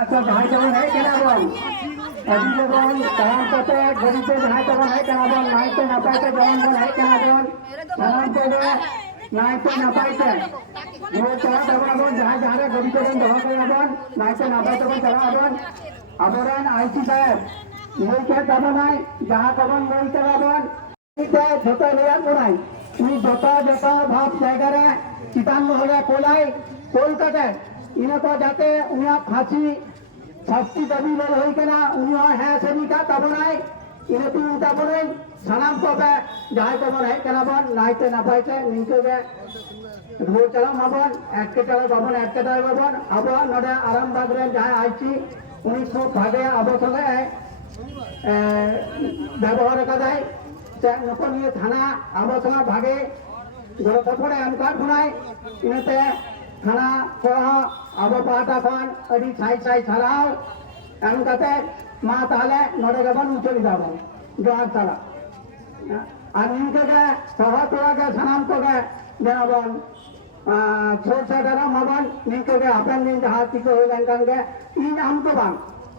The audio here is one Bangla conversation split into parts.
আচ্ছা ভাই যেমন কেনা বল যখন তাহার কত গরিবে নাই তখন হাই কেনা বল নাইতে না পাইতে যখন বল হাই কেনা বল তখন করে নাইতে না পাইতে ও তারা তখন আবার যাহা যাহারা গরিব তখন তখন করে আবার নাইতে না পাইতে তখন তারা আবার আবরণ আইসি সাহেব ইয়েকে তখন নাই যাহা তখন বলতে আবার যত লোয়ার কোনাই তুমি যত যত ভাব জায়গারে চিতান মহলে কোলাই কলকাতায় ইনকো যাতে উনি ফাঁসি শাস্তি দাবি বল হই কেনা উনিয়া হ্যাঁ সেদিকা তাবনাই ইনে তুই তাবনাই সানাম কবে যাই হ্যাঁ কেনা বন নাইতে না পাইতে নিকে রুল চালাম আবন একটা চালা বাবন একটা চালা বাবন আবন নডে আরামবাগ রে যাই আইছি। উনি খুব ভাগে আবো সঙ্গে ব্যবহার কাদায় নুকো নিয়ে থানা আবো সঙ্গে ভাগে। গড় পথরে আমকার খুনায় ইনাতে থানা কহ আবো পাটা খান আদি ছাই ছাই ছাড়াও, এমন কাতে মা তাহলে নডে গাবন উচলি যাব জোয়ার চালা আর নিমকে সহ তোরাকে সানাম তোকে দেনাবন ছোট ছোটরা মাবান নিমকে আপন দিন যাহা থেকে হইলেন কানকে ইন আমতো বান।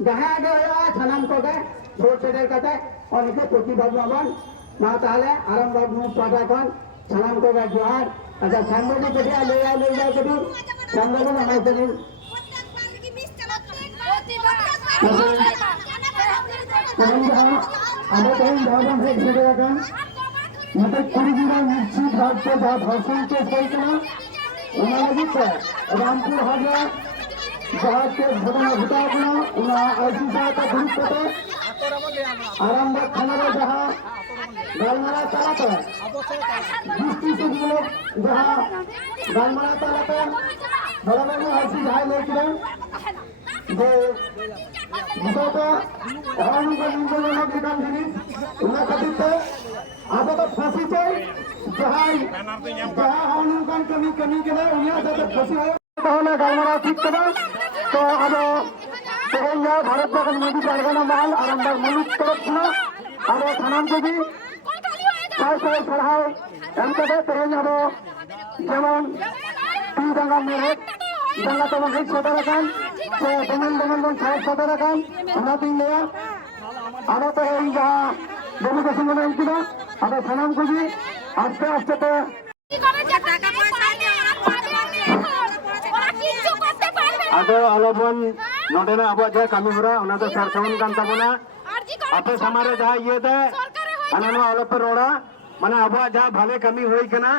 যাহা আগে হইয়া সানাম তোকে ছোট ছোটের কাছে অনেকে প্রতিবাদ মাবান মা তাহলে আরামবাগ মুখ পাটা খান সালাম তোকে জোয়ার। আচ্ছা সামনে কেটে লই আ লই যাও কেটে সামনে কোনো আমার দিন আমরা তখন যাওয়া ছেড়ে রাখান মতো কুড়িগুড়া নিশ্চিত ভাবছে যা ধর্ষণ কেস হয়েছে না ওনারা দিচ্ছে রামপুর হাজরা যাহাকে ঘটনা ঘটাক না ওনা আইসি যাহা গালমারা চালাতে। দৃষ্টিশীলগুলো যাহা গালমারা চালাতে বড়বাবু আইসি যাহাই লইছিলেন যে বিষয়ত অনানুক নিন্দজনক বিধান জিনিস ওনার খাতিরতে আপাতত ফাঁসি চাই যাহাই যাহা অনানুকান কমি কমি গেলে উনিয়া যাতে ফাঁসি হয়, তাহলে গালমারা ঠিক করে তো আবো তখন যা ভারত যখন মোদী পারগানা মাল আরামবাগ মলিক তরফ না আমরা স্থানান্তরী সরাসরি সরহাল এমনভাবে পেরে যাব। যেমন দুই ডাঙ্গা মেরে। ডাঙ্গা তোমার এক সাথে রাখান ডোমেন ডোমেন ডোম সাহেব সাথে রাখান আমরা তিন লেয়ার আমরা তো এই যা ডেপুটেশন মনে হচ্ছিল আমরা স্থানাম করি আস্তে আস্তে তো আদৌ আলোচন নটেরা আবার যা কামি হরা, ওনাদের সার সেবন কান তাবো না। આપે તમારે જ્યાં ઈએ થાય અને એનો આલો પર રોડા মানে আবহাওয়া যা ভালে কামি হয়েছে না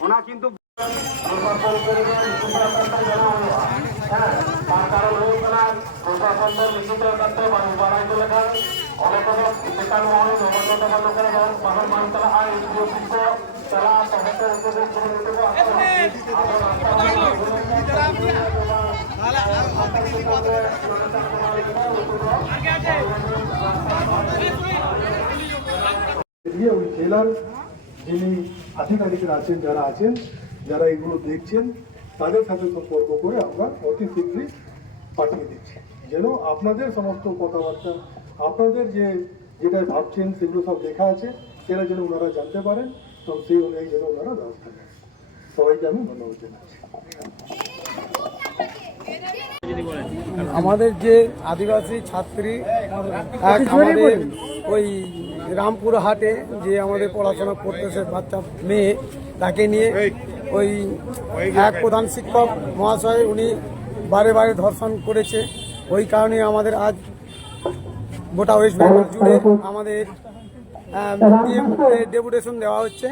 ওনা কিন্তু তার কারণ হয়েছে না প্রশাসনটা লিখিত একাত্তর বাড়াইতে লেখা অনেক বেকার মহলে নবান্নতা লোকের মানুষ মানুষেরা আর এনজিও শিল্প তারা সমস্ত জেলার যিনি আধিকারিকরা আছেন যারা আছেন যারা এগুলো দেখছেন তাদের সাথে সম্পর্ক করে আমরা অতি শীঘ্রই পাঠিয়ে দিচ্ছি। যেন আপনাদের সমস্ত কথাবার্তা আপনাদের যে যেটা ভাবছেন সেগুলো সব লেখা আছে সেটা যেন ওনারা জানতে পারেন এবং সেই অনুযায়ী যেন ওনারা ব্যবস্থা নেন। সবাইকে আমি ধন্যবাদ জানাচ্ছি। আমাদের যে আদিবাসী ছাত্রী এক আমাদের ওই রামপুর হাটে যে আমাদের পড়াশোনা করতেছে বাচ্চা মেয়ে, তাকে নিয়ে ওই এক প্রধান শিক্ষক মহাশয় উনি বারে বারে ধর্ষণ করেছে। ওই কারণে আমাদের আজ গোটা ওয়েস্ট বেঙ্গল জুড়ে আমাদের ডেপুটেশন দেওয়া হচ্ছে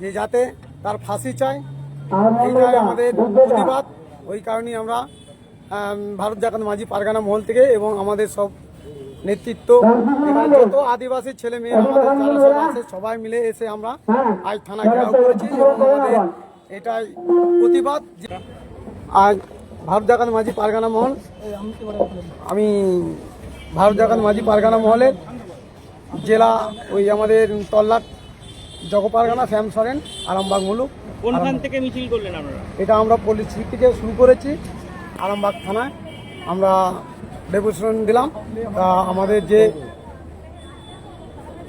যে যাতে তার ফাঁসি চায়। এইটাই আমাদের প্রতিবাদ। ওই কারণেই আমরা ভারত জাকাত মাঝি পারগানা মহল থেকে এবং আমাদের সব নেতৃত্ব এখানে যত আদিবাসী ছেলে মেয়ে আমাদের যারা সব আছে সবাই মিলে এসে আমরা আজ থানা ঘেরাও করেছি এবং আমাদের এটাই প্রতিবাদ আজ ভারত জাকাত মাঝি পারগানা মহল আমি ভারত জাকাত মাঝি পারগানা মহলের জেলা ওই আমাদের তল্লাট জগপারগানা শ্যাম সরেন আরামবাগ মুলুক। কোনখান থেকে মিছিল করলেন আপনারা? এটা আমরা পুলিশ থেকে শুরু করেছি আরামবাগ থানায়। আমরা ডেপুটেশন দিলাম। তা আমাদের যে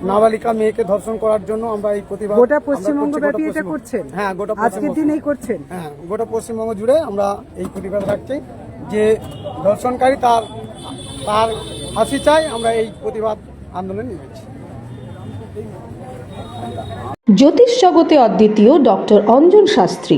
নাবালিকা মেয়েকে ধর্ষণ করার জন্য আমরা এই প্রতিবাদ গোটা পশ্চিমবঙ্গ ব্যাপী এটা করছেন? হ্যাঁ গোটা আজকের। দিনেই করছেন? হ্যাঁ গোটা পশ্চিমবঙ্গ জুড়ে আমরা এই প্রতিবাদ রাখছি। যে ধর্ষণকারী তার তার হাসি চাই আমরা এই প্রতিবাদ আন্দোলন নিয়েছি। জ্যোতিষ জগতে অদ্বিতীয় ডক্টর অঞ্জন শাস্ত্রী।